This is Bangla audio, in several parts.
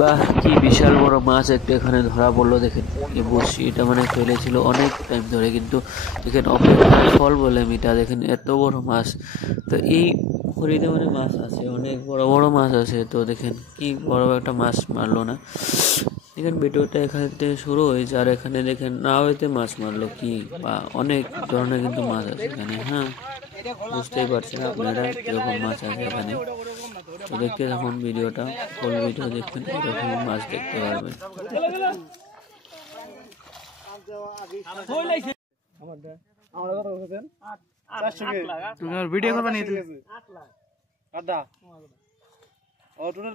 বাহ, কি বিশাল বড় মাছ একটা এখানে ধরা পড়লো। দেখেন এই বড়শি, এটা মানে ফেলেছিল অনেক টাইম ধরে, কিন্তু দেখেন অপেক্ষার ফল বলে মিটা। দেখেন এত বড় মাছ। তো এই পুকুরিতে মানে মাছ আছে, অনেক বড় বড় মাছ আছে। তো দেখেন কি বড় একটা মাছ মারলো না। দেখেন ভিডিওটা এখান থেকে শুরু হয়েছে, আর এখানে দেখেন নাওয়েতে মাছ মারলো কি, বা অনেক ধরনের কিন্তু মাছ আছে এখানে। হ্যাঁ, বুঝতেই পারছেন আপনারা কিরকম মাছ আছে এখানে। তো দেখতে থাকুন ভিডিওটা, ফুল ভিডিও দেখবেন, এরকম মাছ দেখতে পারবেন। ভিডিও করবা নি আদা ও টোটাল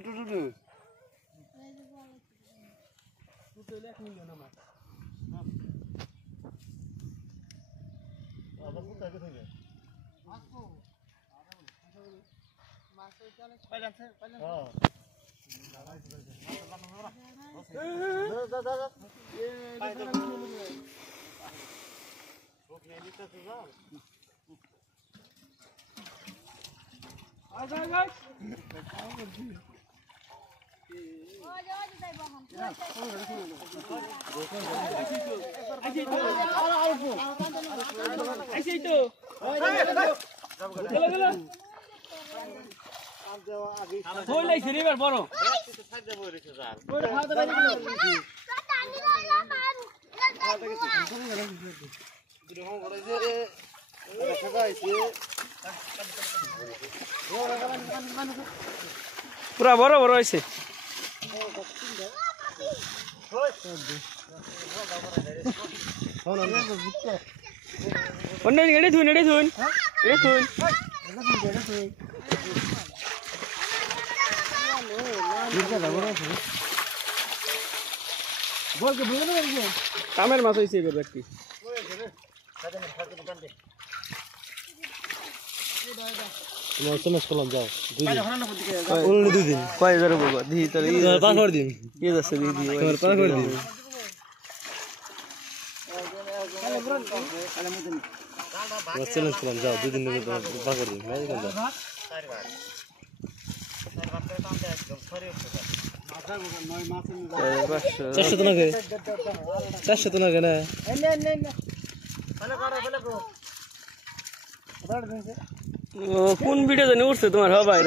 পুরা বড় বড় হয়েছে। এড়ে থুন কামের মাছ হয়েছে এবার ব্যক্তি যাও 2 দিন কয় হাজার দিই তাহলে দিন ইয়ে যাচ্ছে দিন চ্যালেঞ্জ করলাম, যাও 2 দিন পাকড় দিন 400 তো না কেন কোন ভিডিও জানি উঠছে তোমার? হ্যাঁ ভাই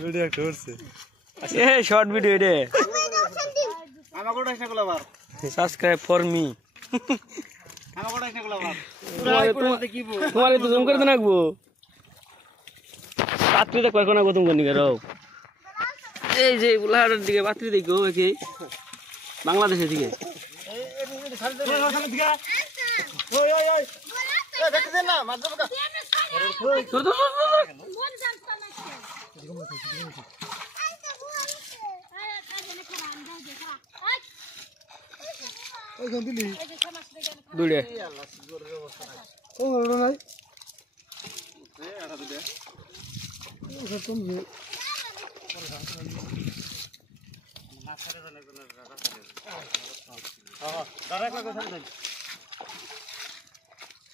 ভিডিও একটা উঠছে, শর্ট ভিডিও রে। Subscribe for me. তোমার তো জুম করে তো নাকবো পাত্রীতে কয়েক না গতম করি রাও। এই যে বুলাহাটের দিকে পাত্রী দেখো কি বাংলাদেশের দিকে দুড়ে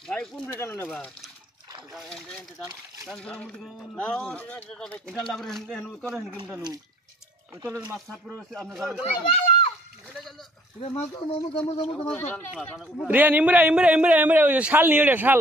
ভাই কোন ভিডিও নেবা শাল নিয়ে শাল